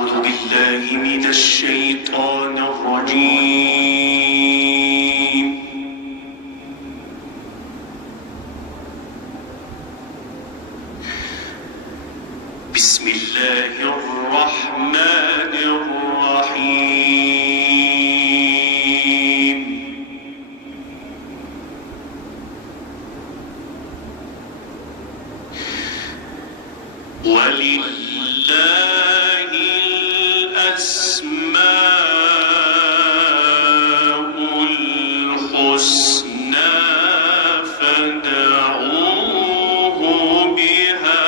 أعوذ بالله من الشيطان الرجيم. بسم الله الرحمن الرحيم. ولله الأسماء الحسنى فادعوه بها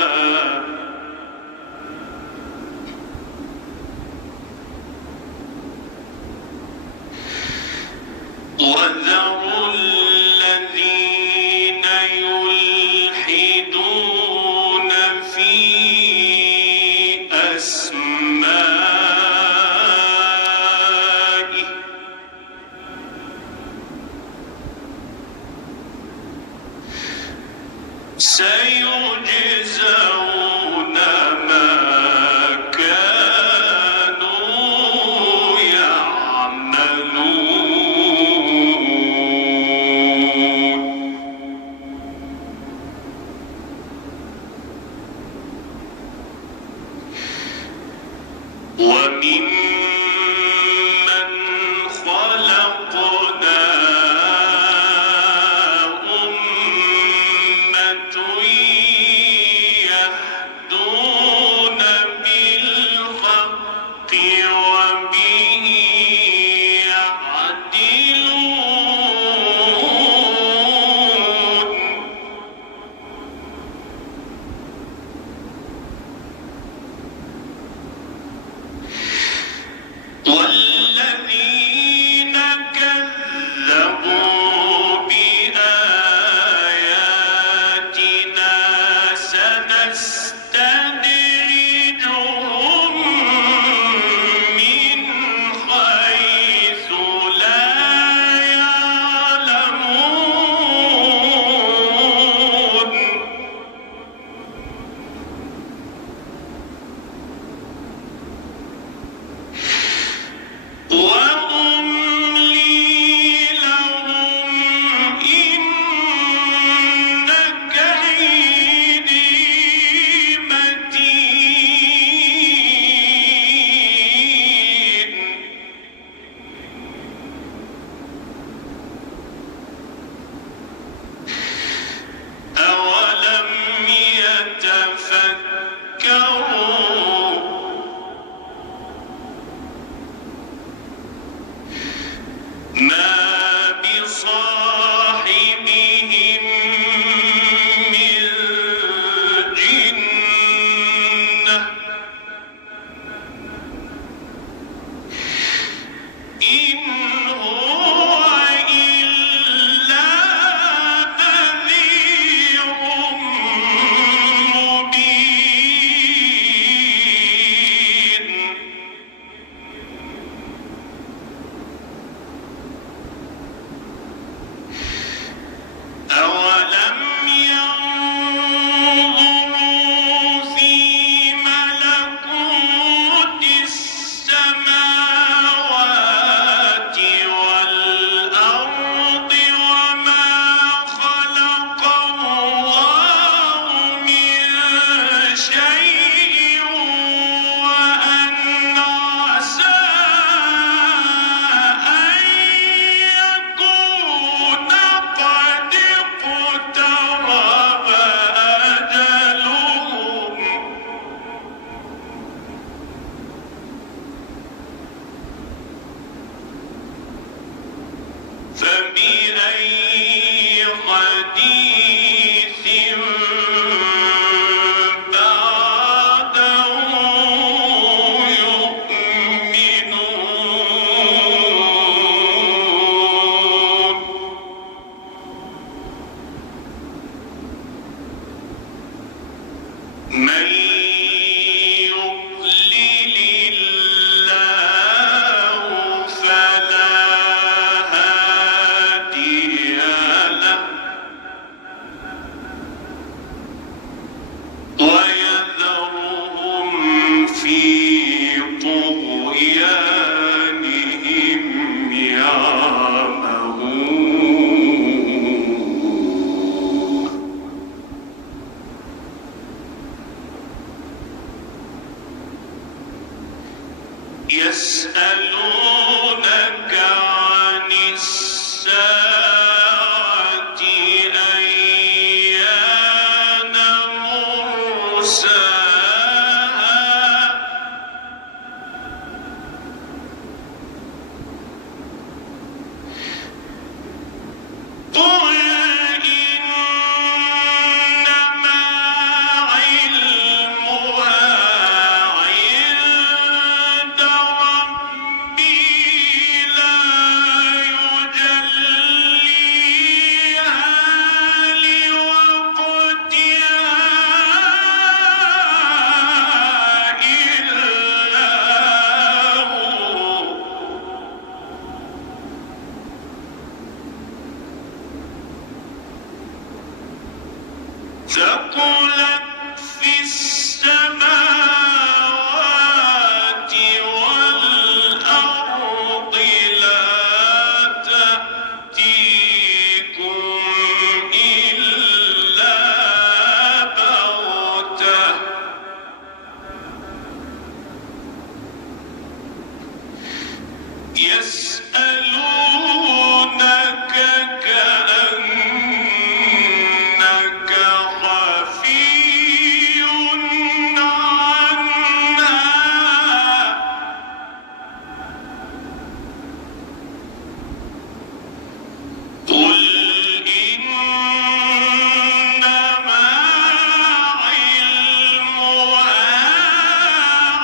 وذروا الذين يلحدون في أسمائه سيجزون ما كانوا يعملون. وممن خلقنا أمة يهدون بالحق وبه يعدلون. والذين كذبوا بآياتنا سنستدرجهم من حيث لا يعلمون. وأملي لهم إن كيدي متين. أولم يتفكروا ما بصاحبهم من جنة إن هو إلا نذير مبين. أولم ينظروا في ملكوت السماوات والأرض وما خلق الله من شيء وأن عسى أن يكون قد اقترب أجلهم. فبأي حديث بعده يؤمنون. من يضلل الله فلا هادي له ويذرهم في ثقلت في السماوات والأرض لا تأتيكم إلا بغتة يسألونك كأنك خفي عنها قل إنما علمها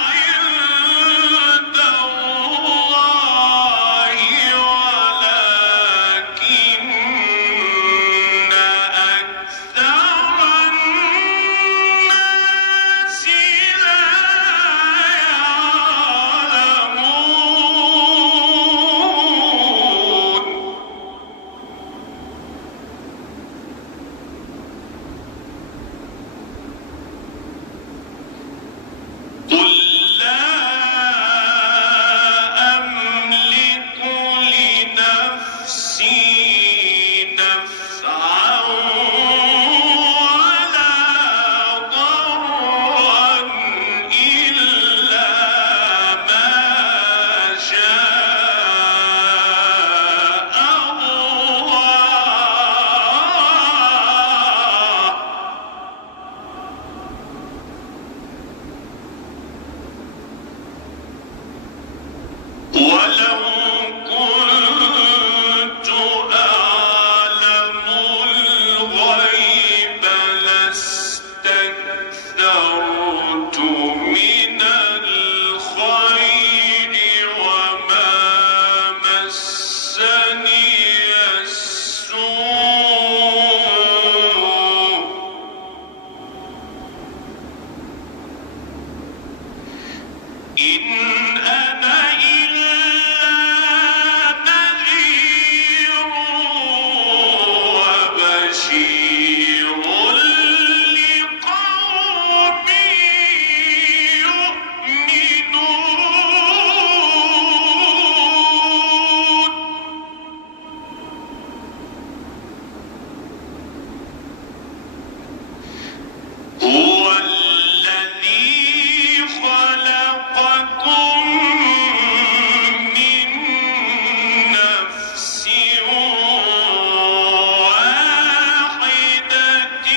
عند الله ولكن أكثر الناس لا يعلمون قل لا أملك لنفسي نفعا ولا ضرا إلا ما شاء الله ولو كنت أعلم الغيب لاستكثرت من الخير وما مسني السوء إن أنا إلا نذير وبشير لقوم يؤمنون هو الذي خلقكم من نفس واحدة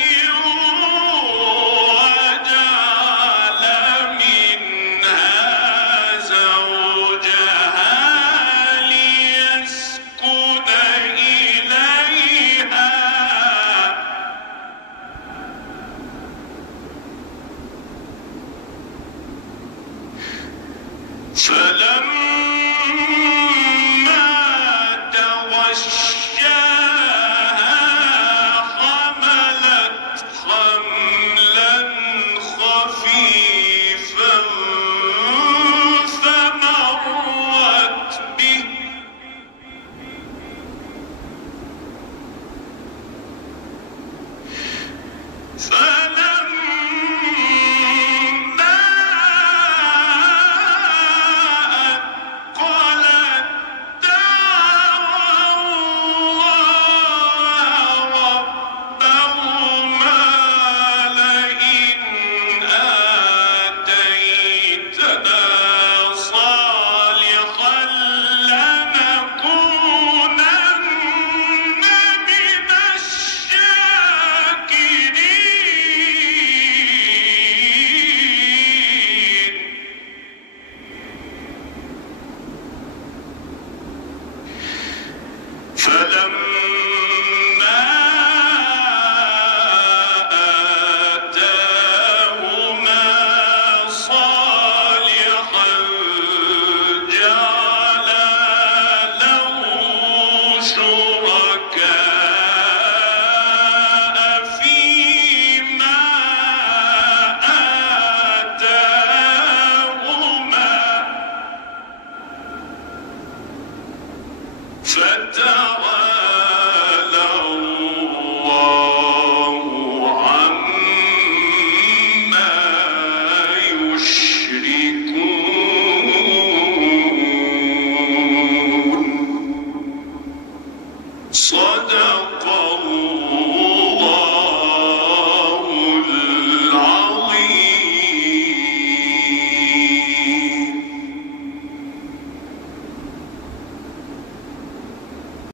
وجعل منها زوجها ليسكن إليها فلما تغشاها حملت حملا خفيفا فمرت به فلما أثقلت دعوا الله ربهما لئن آتيتنا صالحا لنكونن من الشاكرين فلما آتاهما صالحا جعلا له شركاء فيما آتاهما فترى